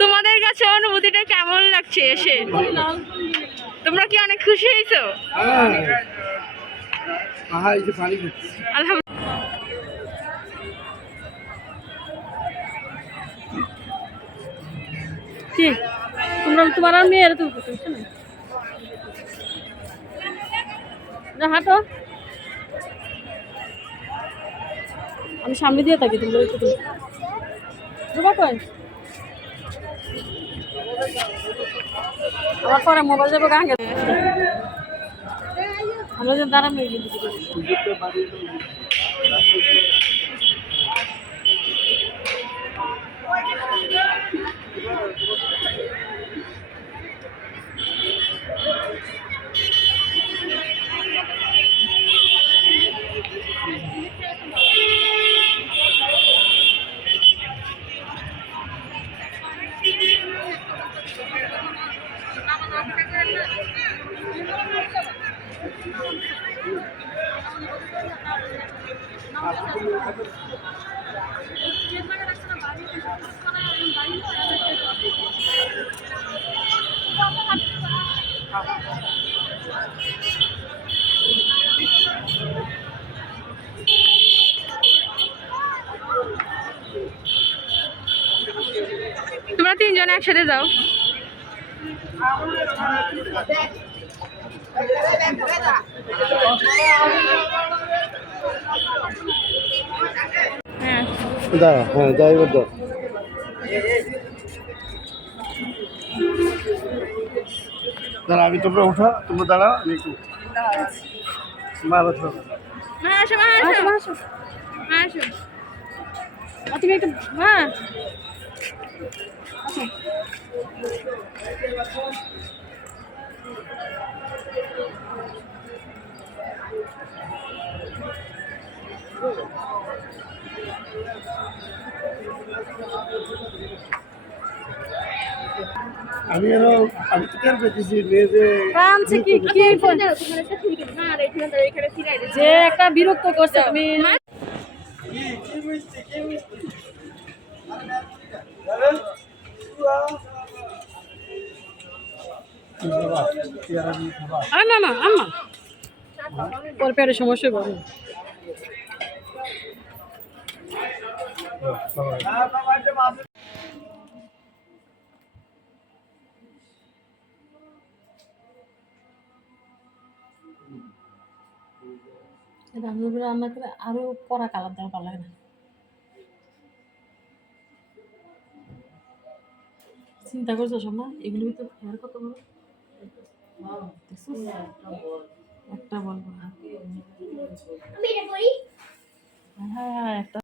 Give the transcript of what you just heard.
তোমাদের কাছে অনুভূতিটা কেমন লাগছে এসে? তোমরা কি অনেক খুশি হয়েছো? কি? তোমরা তো আমি সামনে দিয়ে থাকি রুবা কই আবার পরে মোবাইল যাব গান গেলে আমরা যে দাঁড়ানো তোমরা তিনজন একসাথে যাও। দাঁড়া হ্যাঁ ড্রাইভার দাও। দাঁড়া আমি তোমরা উঠা তোমরা দাঁড়া আমি একটু তুমি একটু হ্যাঁ আমি এর আমি তো কেন পেতেছি মেয়েদের কামছে কি কি যে একটা বিরক্ত করছে তুমি আর না না আম্মা। ওর পেটে সমস্যা বলো রান্না রান্না করে আরও কড়া কালার দেওয়া ভালো লাগে না। চিন্তা করছ শোনা এগুলো তো হেয়ার কত বড় একটা বলব না। হ্যাঁ হ্যাঁ একটা